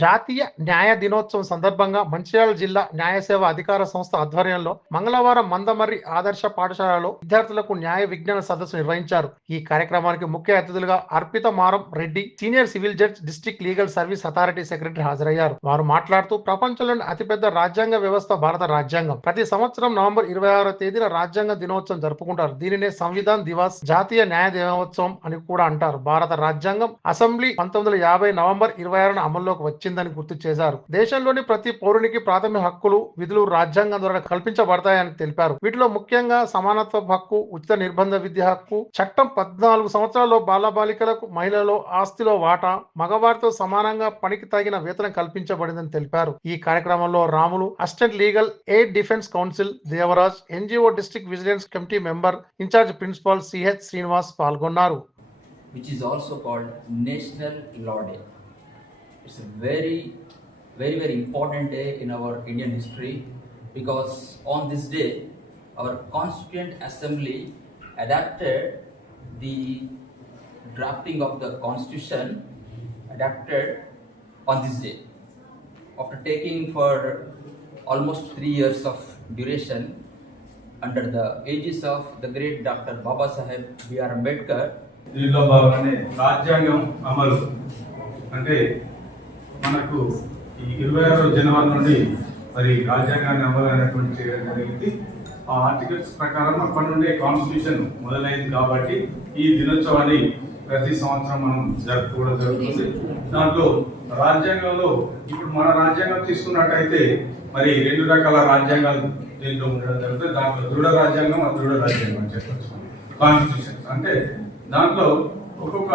జాతీయ న్యాయ దినోత్సవం సందర్భంగా మంచిర్యాల జిల్లా న్యాయ సేవ అధికార సంస్థ ఆధ్వర్యంలో మంగళవారం మందమర్రి ఆదర్శ పాఠశాలలో విద్యార్థులకు న్యాయ విజ్ఞాన సదస్సు నిర్వహించారు. ఈ కార్యక్రమానికి ముఖ్య అతిథులుగా అర్పిత మారం Reddy, senior civil judge, district legal service authority secretary హాజరయ్యారు. వారు మాట్లాడుతూ ప్రపంచంలోని అతిపెద్ద రాజ్యాంగ వ్యవస్థ భారత రాజ్యాంగం. ప్రతి సంవత్సరం నవంబర్ 26వ తేదీన రాజ్యాంగ దినోత్సవం జరుపుకుంటారు. దీనినే సంవిధాన్ దివాస్, జాతీయ న్యాయ దినోత్సవం అని కూడా అంటారు. భారత రాజ్యాంగం అసెంబ్లీ 1950 నవంబర్ 26న అమల్లోకి వచ్చిందని గుర్తు చేశారు. దేశంలోని ప్రతి పౌరునికి ప్రాథమిక హక్కులు, విధులు రాజ్యాంగం ద్వారా కల్పించబడతాయని తెలిపారు. వీటిలో ముఖ్యంగా సమానత్వ హక్కు, ఉచిత నిర్బంధ విద్య హక్కు, చట్టం 14 సంవత్సరాల్లో బాలబాలికలకు మహిళల ఆస్తిలో వాటా, మగవారితో సమానంగా పనికి తగిన వేతనం కల్పించబడిందని తెలిపారు. ఈ కార్యక్రమంలో Ramulu, assistant legal aid defence counsel Devaraj, NGO district vigilance committee member incharge principal CH Srinivas పాల్గొన్నారు. Which is also called National Law Day. It's a very important day in our Indian history, because on this day our Constituent Assembly adapted the drafting of the Constitution adapted on this day. After taking for almost 3 years of duration under the aegis of the great Dr. Baba Saheb B.R. Ambedkar, దీనిలో భాగంగానే రాజ్యాంగం అమలు అంటే మనకు ఈ 26 జనవరి నుండి మరి రాజ్యాంగాన్ని అమలు అనేటువంటి చేయడం జరిగింది. ఆ ఆర్టికల్స్ ప్రకారం అప్పటి నుండే కాన్స్టిట్యూషన్ మొదలైంది కాబట్టి ఈ దినోత్సవాన్ని ప్రతి సంవత్సరం మనం జరుపుకోవడం జరుగుతుంది. దాంట్లో రాజ్యాంగంలో ఇప్పుడు మన రాజ్యాంగం తీసుకున్నట్టయితే మరి 2 రకాల రాజ్యాంగాలు దీంట్లో ఉండడం జరుగుతుంది. దాంట్లో దృఢ రాజ్యాంగం, అదృఢ రాజ్యాంగం అని చెప్పచ్చు. కాన్స్టిట్యూషన్ అంటే దాంట్లో ఒక్కొక్క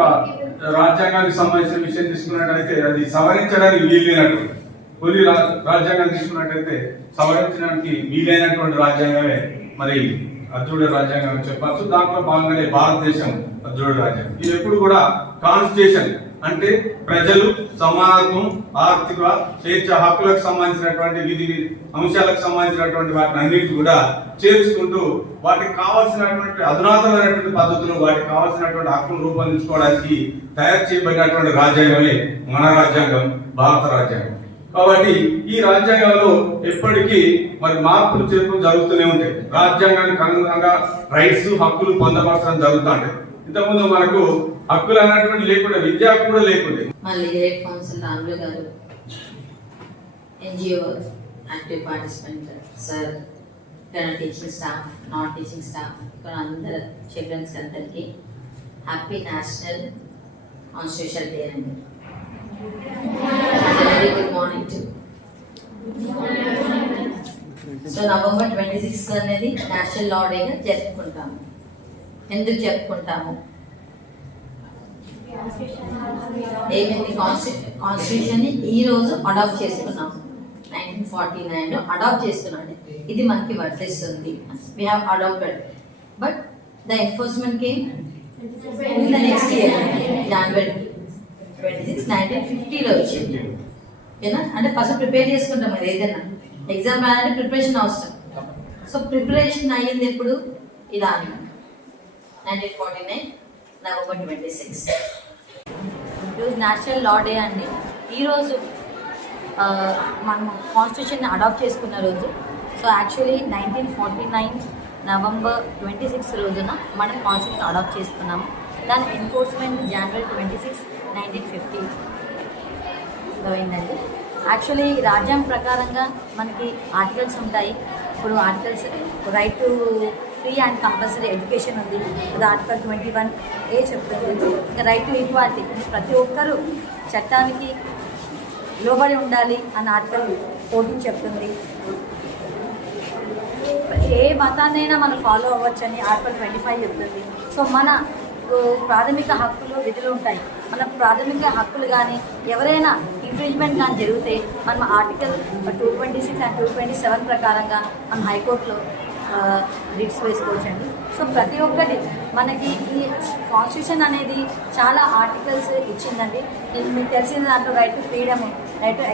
రాజ్యాంగానికి సంబంధించిన విషయం తీసుకున్నట్టయితే అది సవరించడానికి వీలైనట్టు, కొన్ని రాజ్యాంగాన్ని తీసుకున్నట్టయితే సవరించడానికి వీలైనటువంటి రాజ్యాంగమే మరి అదృఢ రాజ్యాంగం అని చెప్పచ్చు. దాంట్లో భాగంగానే భారతదేశం అదృఢ రాజ్యాంగం. ఇది ఎప్పుడు కూడా కాన్స్టిట్యూషన్ అంటే ప్రజలు సమానత్వం, ఆర్థిక స్వేచ్ఛ, హక్కులకు సంబంధించినటువంటి విధి అంశాలకు సంబంధించినటువంటి వాటిని అన్నిటి కూడా చేర్చుకుంటూ వాటికి కావాల్సినటువంటి అధునాతనమైనటువంటి పద్ధతులు, వాటికి కావాల్సినటువంటి హక్కులు రూపొందించుకోవడానికి తయారు చేయబడినటువంటి రాజ్యాంగమే మన రాజ్యాంగం, భారత రాజ్యాంగం. కాబట్టి ఈ రాజ్యాంగంలో ఎప్పటికీ మరి మార్పులు చేర్పులు జరుగుతూనే ఉంటాయి. రాజ్యాంగానికి అనుగుణంగా రైట్స్, హక్కులు పొందపరచడం జరుగుతుంటాయి. ఇంతకుముందు మనకు హక్కులు అన్నటువంటి లేకుండా, విద్యా హక్కు కూడా లేకుండే. మళ్ళీ గ్రేట్ కౌన్సిల్ రాములు గారు, ఎన్జిఓ యాక్టివ్ పార్టిసిపెంట్ సార్, ఇక్కడ teaching staff, non teaching staff, ఇక్కడ అందరు చిల్డ్రన్స్ అందరికీ హ్యాపీ నేషనల్ కాన్స్టిట్యూషన్ డే అండి. Very good morning to. So November 26 అనేది నేషనల్ లా డేగా జరుపుకుంటాము. ఎందుకు జరుపుకుంటాము? ఏమైంది? కాన్స్టిట్యూషన్ ఈ రోజు అడాప్ట్ చేసుకున్నాం. 1949లో అడాప్ట్ చేసుకున్నాడు. ఇది మనకి వర్తిస్తుంది. We have adopted, but the enforcement came in the next year, జనవరి 26, 1950లో వచ్చింది. ఓకేనా? అంటే ఫస్ట్ ప్రిపేర్ చేసుకుంటాం అది ఏదైనా ఎగ్జామ్ రాయాలంటే ప్రిపరేషన్ అవసరం. సో ప్రిపరేషన్ అయ్యింది ఎప్పుడు? ఇలా 1949 నవంబర్ 26. ఈరోజు నేషనల్ లా డే అండి. ఈరోజు మనం కాన్స్టిట్యూషన్ అడాప్ట్ చేసుకున్న రోజు. సో యాక్చువల్లీ 1949 నవంబర్ 26 రోజున మనం కాన్స్టిట్యూషన్ అడాప్ట్ చేసుకున్నాము. దాని ఎన్ఫోర్స్మెంట్ జనవరి 26, 1950 అయిందండి. యాక్చువల్లీ రాజ్యాంగం ప్రకారంగా మనకి ఆర్టికల్స్ ఉంటాయి. ఇప్పుడు articles right to free and compulsory education ఉంది. అది ఆర్టికల్ 21A చెప్తుంది. ఇంకా రైట్ టు ఈక్వాలిటీ, ప్రతి ఒక్కరూ చట్టానికి లోబడి ఉండాలి అన్న ఆర్టికల్ 14 చెప్తుంది. ఏ మతాన్నైనా మనం ఫాలో అవ్వచ్చని ఆర్టికల్ 25 చెప్తుంది. సో మన ప్రాథమిక హక్కులు, విధులు ఉంటాయి. మన ప్రాథమిక హక్కులు కానీ ఎవరైనా ఇన్ఫ్రింజ్మెంట్ కానీ జరిగితే మనం ఆర్టికల్ 226 అండ్ 227 ప్రకారంగా మనం హైకోర్టులో రిట్స్ వేసుకోవచ్చండి. సో ప్రతి ఒక్కటి మనకి ఈ కాన్స్టిట్యూషన్ అనేది చాలా ఆర్టికల్స్ ఇచ్చిందండి. మీకు తెలిసిన దాంట్లో right to freedom, right to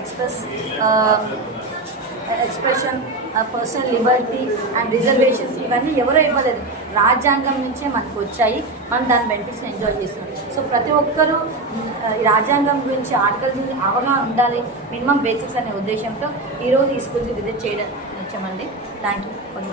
expression, personal Liberty and reservations, ఇవన్నీ ఎవరో ఇవ్వలేదు. రాజ్యాంగం నుంచే మనకు వచ్చాయి, మనం దాని బెనిఫిట్స్ని ఎంజాయ్ చేస్తున్నాం. సో ప్రతి ఒక్కరూ ఈ రాజ్యాంగం గురించి ఆర్టికల్స్ గురించి అవగాహన ఉండాలి, మినిమం బేసిక్స్ అనే ఉద్దేశంతో ఈరోజు ఈ స్కూల్కి విజిట్ చేయడం వచ్చామండి. Thank you for the